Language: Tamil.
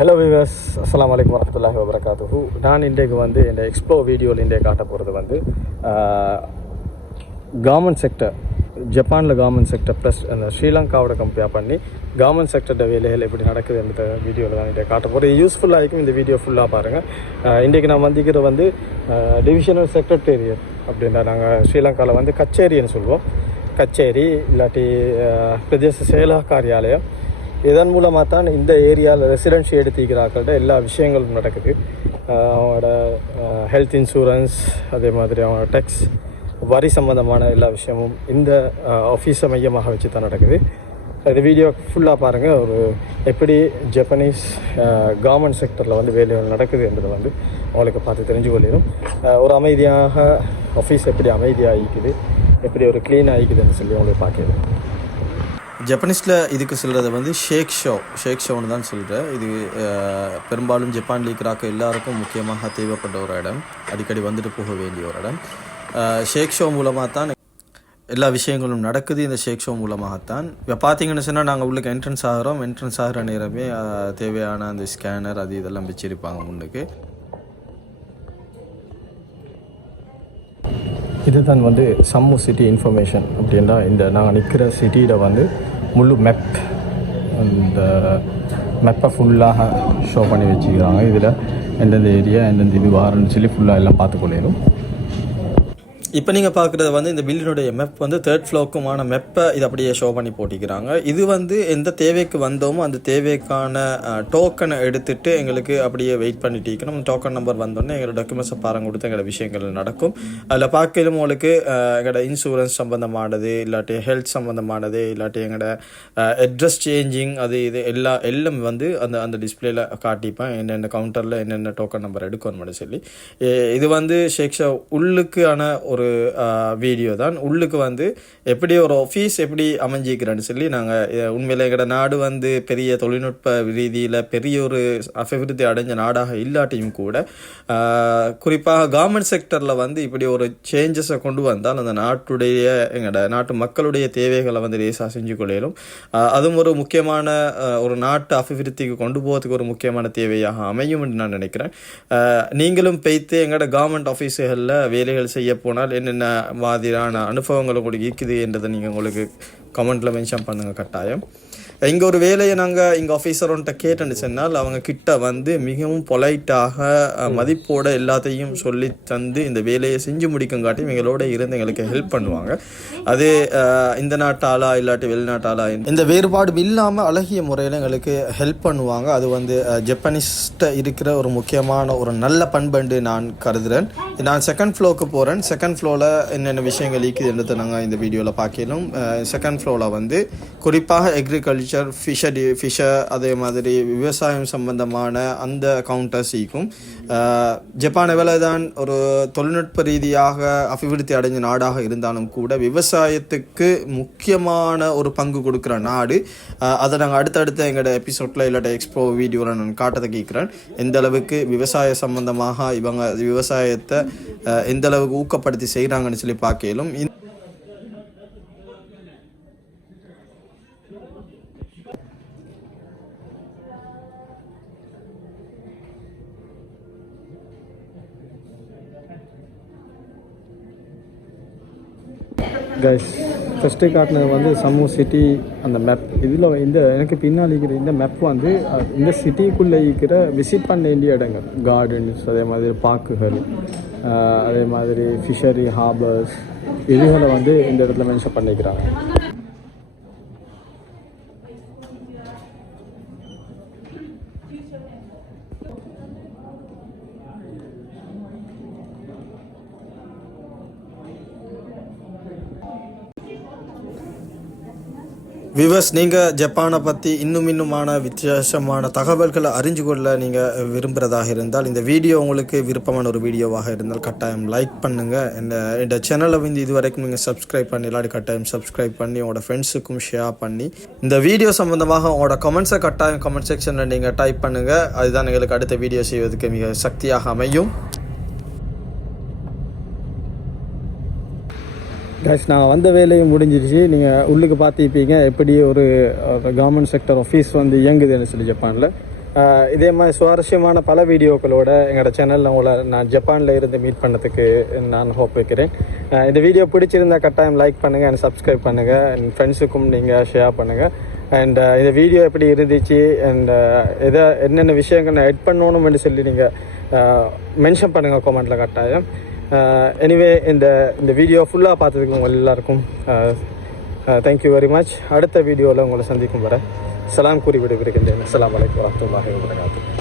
ஹலோ வியூவர்ஸ், அஸ்ஸலாமு அலைக்கும் வரஹ்மத்துல்லாஹி வபரகாத்துஹு. நான் இன்றைக்கு வந்து இந்த எக்ஸ்ப்ளோ வீடியோவில் இன்றைக்கு காட்ட போகிறது வந்து கவர்மெண்ட் செக்டர், ஜப்பானில் கவர்மெண்ட் செக்டர் ப்ளஸ் அந்த ஸ்ரீலங்காவோட கம்பேர் பண்ணி கவர்மெண்ட் செக்டரோட வேலைகள் எப்படி நடக்குது என்ற வீடியோவில் தான் இன்றைக்கு காட்ட போகிறது. யூஸ்ஃபுல்லாக இருக்கும், இந்த வீடியோ ஃபுல்லாக பாருங்கள். இன்றைக்கு நான் வந்திக்கிற வந்து டிவிஷனல் செக்ரட்டேரியட் அப்படின்னா நாங்கள் ஸ்ரீலங்காவில் வந்து கச்சேரின்னு சொல்லுவோம். கச்சேரி இல்லாட்டி பிரதேச செயலக காரியாலயம். இதன் மூலமாக தான் இந்த ஏரியாவில் ரெசிடென்ஷி எடுத்துக்கிறார்கள்ட்ட எல்லா விஷயங்களும் நடக்குது. அவங்களோட ஹெல்த் இன்சூரன்ஸ், அதே மாதிரி அவங்களோட டேக்ஸ், வரி சம்மந்தமான எல்லா விஷயமும் இந்த ஆஃபீஸை மையமாக வச்சு தான் நடக்குது. இந்த வீடியோ ஃபுல்லாக பாருங்கள். ஒரு எப்படி ஜப்பனீஸ் கவர்மெண்ட் செக்டரில் வந்து வேலைகள் நடக்குது என்பதை வந்து அவங்களுக்கு பார்த்து தெரிஞ்சு கொள்ளிடும். ஒரு அமைதியாக ஆஃபீஸ் எப்படி அமைதியாக ஆகிக்குது, எப்படி ஒரு க்ளீன் ஆகிக்குதுன்னு சொல்லி அவங்களுக்கு பார்க்குது. ஜப்பனீஸில் இதுக்கு சொல்கிறது வந்து ஷேக் ஷோன்னு தான் சொல்கிறேன். இது பெரும்பாலும் ஜப்பானில் இருக்கிறாக்க எல்லாருக்கும் முக்கியமாக தேவைப்பட்ட ஒரு இடம், அடிக்கடி வந்துட்டு போக வேண்டிய ஒரு இடம். ஷேக் ஷோ மூலமாக தான் எல்லா விஷயங்களும் நடக்குது. இந்த ஷேக் ஷோ மூலமாகத்தான் இப்போ பார்த்தீங்கன்னு சொன்னால் நாங்கள் உள்ளுக்கு என்ட்ரன்ஸ் ஆகிற நேரமே தேவையான அந்த ஸ்கேனர் அது இதெல்லாம் வச்சுருப்பாங்க முன்னுக்கு. இதுதான் வந்து சம்மு சிட்டி இன்ஃபர்மேஷன் அப்படின்னா இந்த நாங்கள் நிற்கிற சிட்டியில் வந்து முழு மேப், இந்த மேப்பை ஃபுல்லாக ஷோ பண்ணி வச்சுக்கிறாங்க. இதில் எந்தெந்த ஏரியா எந்தெந்த இது வாரன்னு சொல்லி ஃபுல்லாக எல்லாம் பார்த்துக்கொள்ளிடும். இப்போ நீங்கள் பார்க்குறது வந்து இந்த பில்டினுடைய மெப் வந்து 3rd ஃப்ளோருக்குமான மெப்பை இது அப்படியே ஷோ பண்ணி போட்டிக்கிறாங்க. இது வந்து எந்த தேவைக்கு வந்தோமோ அந்த தேவைக்கான டோக்கனை எடுத்துகிட்டு எங்களுக்கு அப்படியே வெயிட் பண்ணிட்டு இருக்கணும். டோக்கன் நம்பர் வந்தோடனே எங்களோட டாக்குமெண்ட்ஸை பாருங்க கொடுத்து எங்களோட விஷயங்கள் நடக்கும். அதில் பார்க்கலும் உங்களுக்கு எங்களோட இன்சூரன்ஸ் சம்மந்தமானது, இல்லாட்டி ஹெல்த் சம்மந்தமானது, இல்லாட்டி எங்களோட அட்ரஸ் சேஞ்சிங், அது இது எல்லாம் வந்து அந்த டிஸ்பிளேல காட்டிப்பேன். என்னென்ன கவுண்டரில் என்னென்ன டோக்கன் நம்பர் எடுக்கணும்னு சொல்லி. இது வந்து ஷேக்ஷா உள்ளுக்கான ஒரு வீடியோ தான். உள்ளுக்கு வந்து எப்படி ஒரு ஆஃபீஸ் எப்படி அமைஞ்சிக்கிறேன்னு சொல்லி நாங்கள் உண்மையில எங்களோட நாடு வந்து பெரிய தொழில்நுட்ப ரீதியில் பெரிய ஒரு அபிவிருத்தி அடைஞ்ச நாடாக இல்லாட்டியும் கூட குறிப்பாக கவர்மெண்ட் செக்டரில் வந்து இப்படி ஒரு சேஞ்சஸை கொண்டு வந்தால் அந்த எங்களோட நாட்டு மக்களுடைய தேவைகளை வந்து லேசாக செஞ்சு கொள்ளையிலும். அதுவும் ஒரு முக்கியமான ஒரு நாட்டு அபிவிருத்திக்கு கொண்டு போகிறதுக்கு ஒரு முக்கியமான தேவையாக அமையும் என்று நான் நினைக்கிறேன். நீங்களும் பெய்த்து எங்களோட கவர்மெண்ட் ஆஃபீஸுகளில் வேலைகள் செய்ய போனால் என்னென்ன மாதிரியான அனுபவங்கள் உங்களுக்கு இருக்குது என்றதை நீங்கள் உங்களுக்கு கமெண்ட்டில் மென்ஷன் பண்ணுங்கள் கட்டாயம். இங்கே ஒரு வேலையை நாங்கள் இங்கே ஆஃபீஸர்கிட்ட கேட்டேன்னு சொன்னால் அவங்க கிட்ட வந்து மிகவும் பொலைட்டாக மதிப்போட எல்லாத்தையும் சொல்லி தந்து இந்த வேலையை செஞ்சு முடிக்குங்காட்டியும் எங்களோட இருந்து எங்களுக்கு ஹெல்ப் பண்ணுவாங்க. அது இந்த நாட்டாளா இல்லாட்டி வெளிநாட்டாளா இந்த வேறுபாடு இல்லாமல் அழகிய முறையில் எங்களுக்கு ஹெல்ப் பண்ணுவாங்க. அது வந்து ஜப்பனீஸ்ட இருக்கிற ஒரு முக்கியமான ஒரு நல்ல பண்பண்டு நான் கருதுகிறேன். நான் 2nd ஃப்ளோருக்கு போகிறேன். 2nd ஃப்ளோரில் என்னென்ன விஷயங்கள் இருக்குதுன்றதை நாங்கள் இந்த வீடியோவில் பார்க்கலும். 2nd ஃப்ளோரில் வந்து குறிப்பாக அக்ரிகல்ச்சர், ஃபிஷர், அதே மாதிரி விவசாயம் சம்பந்தமான அந்த கவுண்டர்ஸ் இருக்கும். ஜப்பான் எவ்வளவுதான் ஒரு தொழில்நுட்ப ரீதியாக அபிவிருத்தி அடைஞ்ச நாடாக இருந்தாலும் கூட விவசாயத்துக்கு முக்கியமான ஒரு பங்கு கொடுக்குற நாடு. அதை நாங்கள் அடுத்தடுத்த எங்களோட எபிசோடில் இல்லாட்ட எக்ஸ்போ வீடியோவில் நான் காட்டதை கேட்குறேன். எந்த அளவுக்கு விவசாய சம்பந்தமாக இவங்க விவசாயத்தை எந்த அளவுக்கு ஊக்கப்படுத்தி செய்கிறாங்கன்னு சொல்லி பார்க்கலும். கைஸ், ஃபஸ்ட்டு காட்டினது வந்து சம்மு சிட்டி அந்த மேப். இதில் எனக்கு பின்னால் இருக்கிற இந்த மேப் வந்து இந்த சிட்டிக்குள்ளே இருக்கிற விசிட் பண்ண வேண்டிய இடங்கள், கார்டன்ஸ், அதே மாதிரி பார்க்குகள், அதே மாதிரி ஃபிஷரி, ஹார்பர்ஸ், இதுகளை வந்து இந்த இடத்துல மென்ஷன் பண்ணிக்கிறாங்க. விவர்ஸ், நீங்கள் ஜப்பானை பற்றி இன்னுமான வித்தியாசமான தகவல்களை அறிஞ்சு கொள்ள நீங்கள் விரும்புகிறதாக இருந்தால், இந்த வீடியோ உங்களுக்கு விருப்பமான ஒரு வீடியோவாக இருந்தால் கட்டாயம் லைக் பண்ணுங்கள். இந்த சேனலை வந்து இது வரைக்கும் நீங்கள் சப்ஸ்கிரைப் பண்ணி இல்லாட்டி கட்டாயம் சப்ஸ்கிரைப் பண்ணி உங்களோட ஃப்ரெண்ட்ஸுக்கும் ஷேர் பண்ணி இந்த வீடியோ சம்மந்தமாக உங்களோட கமெண்ட்ஸை கட்டாயம் கமெண்ட் செக்ஷனில் நீங்கள் டைப் பண்ணுங்கள். அதுதான் எங்களுக்கு அடுத்த வீடியோ செய்வதற்கு மிக சக்தியாக அமையும். கைஸ், நான் வந்த வேலையும் முடிஞ்சிருச்சு. நீங்கள் உள்ளுக்கு பார்த்துப்பீங்க எப்படி ஒரு கவர்மெண்ட் செக்டர் ஆஃபீஸ் வந்து இயங்குதுன்னு சொல்லி ஜப்பானில். இதே மாதிரி சுவாரஸ்யமான பல வீடியோக்களோட எங்களோட சேனலில் உங்களை நான் ஜப்பானில் இருந்து மீட் பண்ணதுக்கு நான் ஹோப் வைக்கிறேன். இந்த வீடியோ பிடிச்சிருந்தா கட்டாயம் லைக் பண்ணுங்கள் அண்ட் சப்ஸ்கிரைப் பண்ணுங்கள் அண்ட் ஃப்ரெண்ட்ஸுக்கும் நீங்கள் ஷேர் பண்ணுங்கள். அண்ட் இந்த வீடியோ எப்படி இருந்துச்சு அண்ட் என்னென்ன விஷயங்கள் நான் எட் பண்ணணும்னு சொல்லி நீங்கள் மென்ஷன் பண்ணுங்கள் கமெண்ட்டில் கட்டாயம். எனிவே இந்த வீடியோ ஃபுல்லாக பார்த்ததுக்கு உங்கள் எல்லாருக்கும் தேங்க்யூ வெரி மச். அடுத்த வீடியோவில் உங்களை சந்திக்கும் வரை சலாம் கூறி விடைபெறுகின்றேன். அஸ்ஸலாமு அலைக்கும் வரஹ்மத்துல்லாஹி வபரகாத்துஹு.